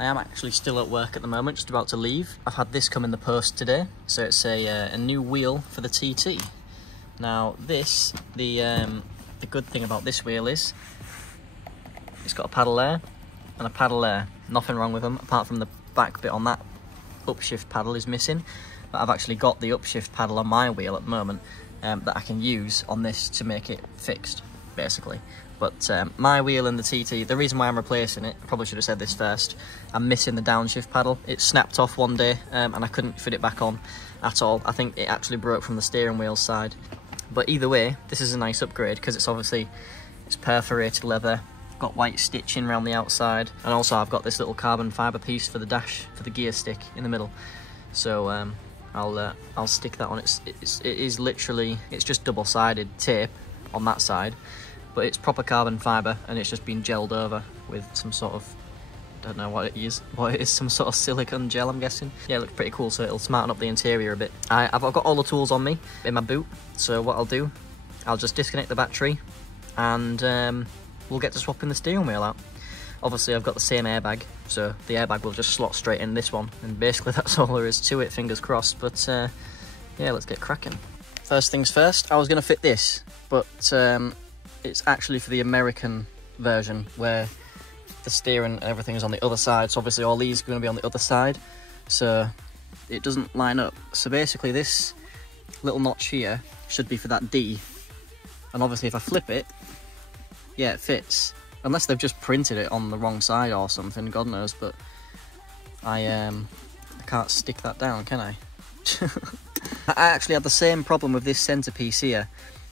I am actually still at work at the moment, just about to leave. I've had this come in the post today, so it's a new wheel for the TT. Now this, the good thing about this wheel is it's got a paddle there and a paddle there. Nothing wrong with them, apart from the back bit on that upshift paddle is missing. But I've actually got the upshift paddle on my wheel at the moment that I can use on this to make it fixed, basically. But my wheel and the TT, the reason why I'm replacing it, I probably should have said this first, I'm missing the downshift paddle. It snapped off one day and I couldn't fit it back on at all. I think it actually broke from the steering wheel side. But either way, this is a nice upgrade because it's obviously, it's perforated leather, got white stitching around the outside, and also I've got this little carbon fibre piece for the dash, for the gear stick in the middle. So I'll stick that on. It is literally, it's just double-sided tape on that side, but it's proper carbon fibre and it's just been gelled over with some sort of, don't know what it is, some sort of silicone gel, I'm guessing. Yeah, it looks pretty cool, so it'll smarten up the interior a bit. I've got all the tools on me in my boot, so what I'll do, I'll just disconnect the battery and we'll get to swapping the steering wheel out. Obviously I've got the same airbag, so the airbag will just slot straight in this one, and basically that's all there is to it, fingers crossed. But yeah, let's get cracking. First things first, I was going to fit this, but it's actually for the American version where the steering and everything is on the other side, so obviously all these are going to be on the other side, so it doesn't line up. So basically this little notch here should be for that D, and obviously if I flip it, yeah, it fits. Unless they've just printed it on the wrong side or something, God knows, but I can't stick that down, can I? I actually had the same problem with this centrepiece here.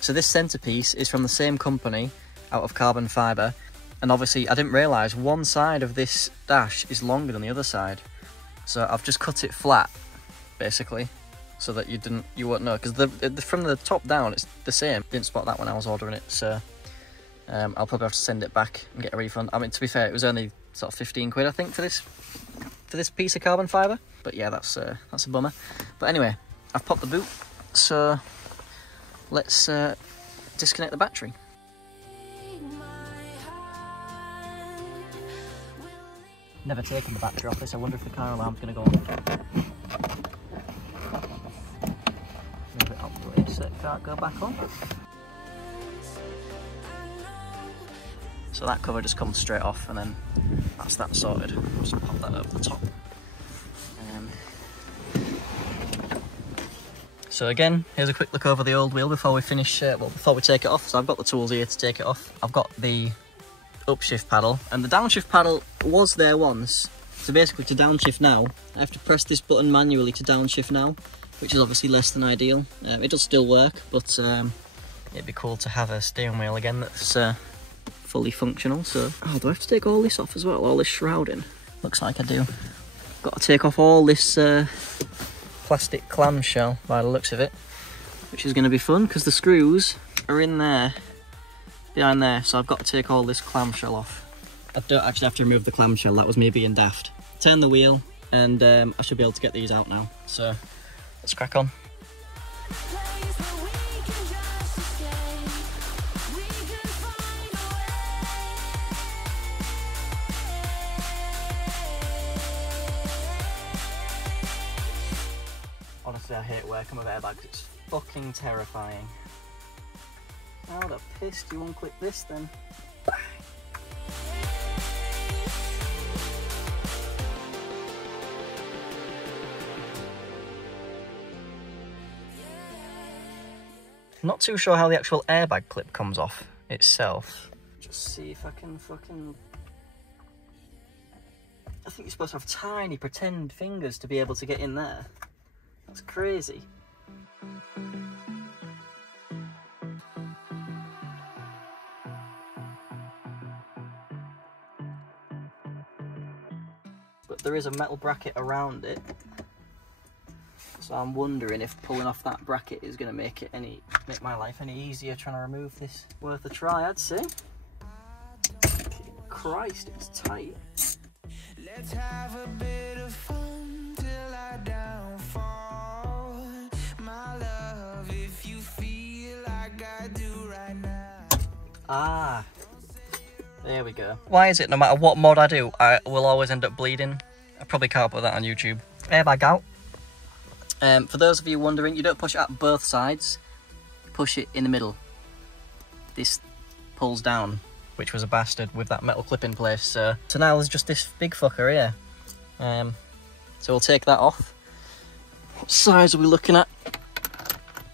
So this centrepiece is from the same company, out of carbon fibre, and obviously I didn't realise one side of this dash is longer than the other side. So I've just cut it flat, basically, so that you won't know, because from the top down it's the same. Didn't spot that when I was ordering it, so I'll probably have to send it back and get a refund. I mean, to be fair, it was only sort of 15 quid, I think, for this piece of carbon fibre. But yeah, that's a bummer. But anyway, I've popped the boot, so let's disconnect the battery. Never taken the battery off this. I wonder if the car alarm's going to go off. Move it out the way so it can't go back on. So that cover just comes straight off, and then that's that sorted. I'll just pop that over the top. So again, here's a quick look over the old wheel before we finish, before we take it off. So I've got the tools here to take it off. I've got the upshift paddle, and the downshift paddle was there once. So basically to downshift now, I have to press this button manually to downshift now, which is obviously less than ideal. It does still work, but it'd be cool to have a steering wheel again that's fully functional. So, oh, do I have to take all this off as well, all this shrouding? Looks like I do. Got to take off all this plastic clamshell by the looks of it, which is going to be fun because the screws are in there, behind there, so I've got to take all this clamshell off. I don't actually have to remove the clamshell, that was me being daft. Turn the wheel and I should be able to get these out now, so let's crack on. Honestly, I hate working with airbags, it's fucking terrifying. How the piss do you unclip this then? Not too sure how the actual airbag clip comes off itself. Just see if I can fucking... I think you're supposed to have tiny pretend fingers to be able to get in there. That's crazy. But there is a metal bracket around it, so I'm wondering if pulling off that bracket is going to make my life any easier trying to remove this. Worth a try, I'd say. Christ, it's tight. Let's have a bit of fun till I downfall, my love, if you feel like I do right now. Ah, There we go. Why is it no matter what mod I do, I will always end up bleeding? I probably can't put that on YouTube. Airbag out. For those of you wondering, you don't push it at both sides. Push it in the middle. This pulls down, which was a bastard with that metal clip in place. So now there's just this big fucker here. So we'll take that off. What size are we looking at?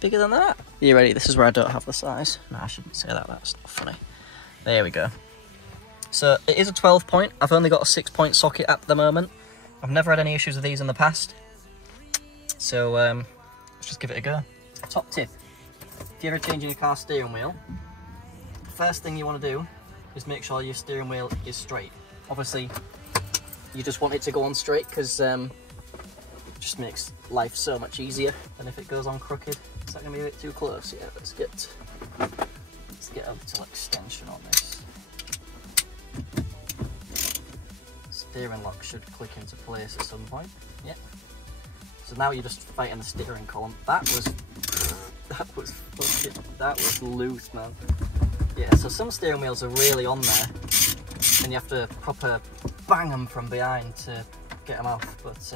Bigger than that? You ready? This is where I don't have the size. No, I shouldn't say that. That's not funny. There we go. So it is a 12 point. I've only got a 6 point socket at the moment. I've never had any issues with these in the past. So let's just give it a go. Top tip. If you're ever changing your car steering wheel, the first thing you want to do is make sure your steering wheel is straight. Obviously, you just want it to go on straight because it just makes life so much easier than if it goes on crooked. Is that going to be a bit too close? Yeah, let's get a little extension on this. Steering lock should click into place at some point. Yeah. So now you're just fighting the steering column. That was loose, man. Yeah, so some steering wheels are really on there, and you have to proper bang them from behind to get them off. But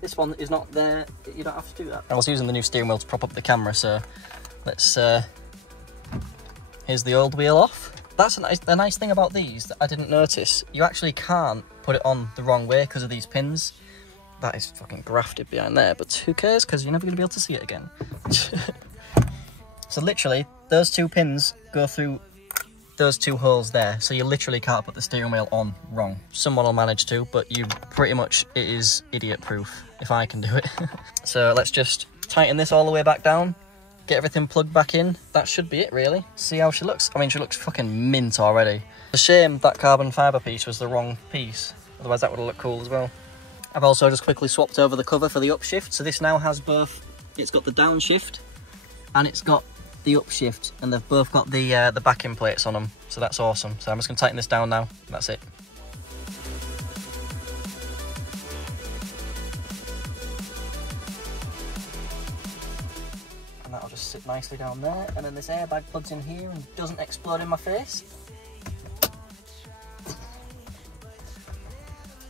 this one is not there. You don't have to do that. I was using the new steering wheel to prop up the camera, so let's. Here's the old wheel off. That's a nice thing about these that I didn't notice. You actually can't put it on the wrong way because of these pins. That is fucking grafted behind there, but who cares? Because you're never going to be able to see it again. So literally, those two pins go through those two holes there. So you literally can't put the steering wheel on wrong. Someone will manage to, but you pretty much, it is idiot proof if I can do it. So let's just tighten this all the way back down. Get everything plugged back in. That should be it, really. See how she looks. I mean, she looks fucking mint already. It's a shame that carbon fibre piece was the wrong piece. Otherwise, that would have looked cool as well. I've also just quickly swapped over the cover for the upshift. So this now has both, it's got the downshift and it's got the upshift. And they've both got the backing plates on them. So that's awesome. So I'm just going to tighten this down now. That's it. That'll just sit nicely down there, and then this airbag plugs in here and doesn't explode in my face.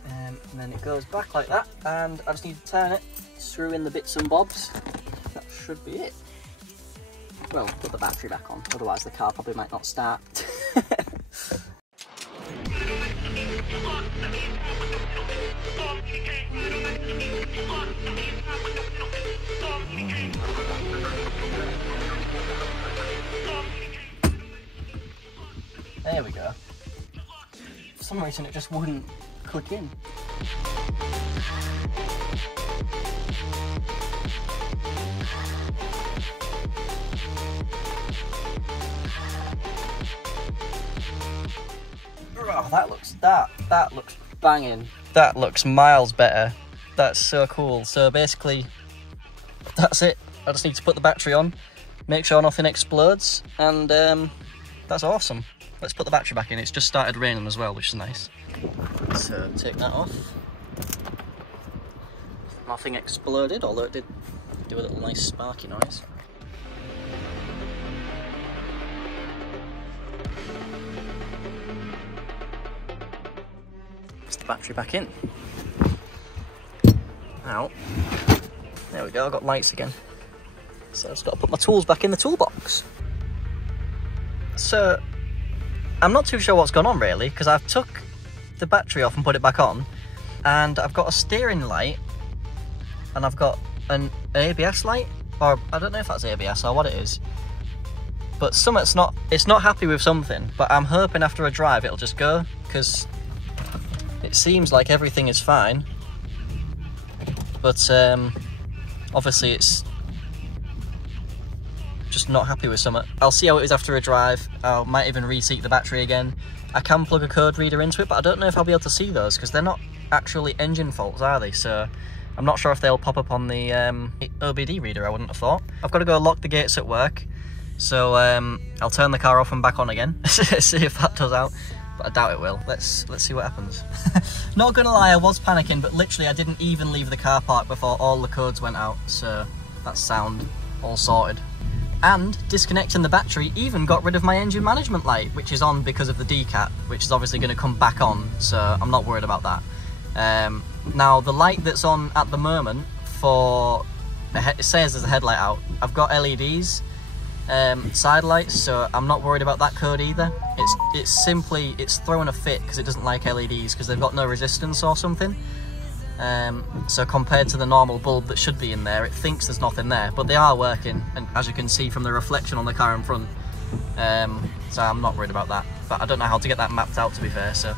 And then it goes back like that, and I just need to turn it, screw in the bits and bobs. That should be it. Well, put the battery back on, otherwise the car probably might not start. There we go. For some reason it just wouldn't click in. Oh, that looks banging. That looks miles better. That's so cool. So basically, that's it. I just need to put the battery on, make sure nothing explodes, and that's awesome. Let's put the battery back in. It's just started raining as well, which is nice. So take that off. Nothing exploded, although it did do a little nice sparky noise. Put the battery back in. Out. There we go, I've got lights again. So I've just got to put my tools back in the toolbox. So I'm not too sure what's gone on really, because I've took the battery off and put it back on, and I've got a steering light, and I've got an ABS light, or I don't know if that's ABS or what it is, but it's not happy with something, but I'm hoping after a drive it'll just go, because it seems like everything is fine, but obviously it's just not happy with something. I'll see how it is after a drive. I might even reseat the battery again. I can plug a code reader into it, but I don't know if I'll be able to see those because they're not actually engine faults, are they? So I'm not sure if they'll pop up on the OBD reader, I wouldn't have thought. I've got to go lock the gates at work, so I'll turn the car off and back on again, see if that does out, but I doubt it will. Let's see what happens. Not gonna lie, I was panicking, but literally I didn't even leave the car park before all the codes went out, so that's sound, all sorted. And disconnecting the battery even got rid of my engine management light, which is on because of the decat, which is obviously going to come back on, so I'm not worried about that. Now the light that's on at the moment for, it says there's a headlight out, I've got LEDs, side lights, so I'm not worried about that code either. It's throwing a fit because it doesn't like LEDs because they've got no resistance or something. So compared to the normal bulb that should be in there, it thinks there's nothing there, but they are working, and as you can see from the reflection on the car in front. So I'm not worried about that, but I don't know how to get that mapped out, to be fair, so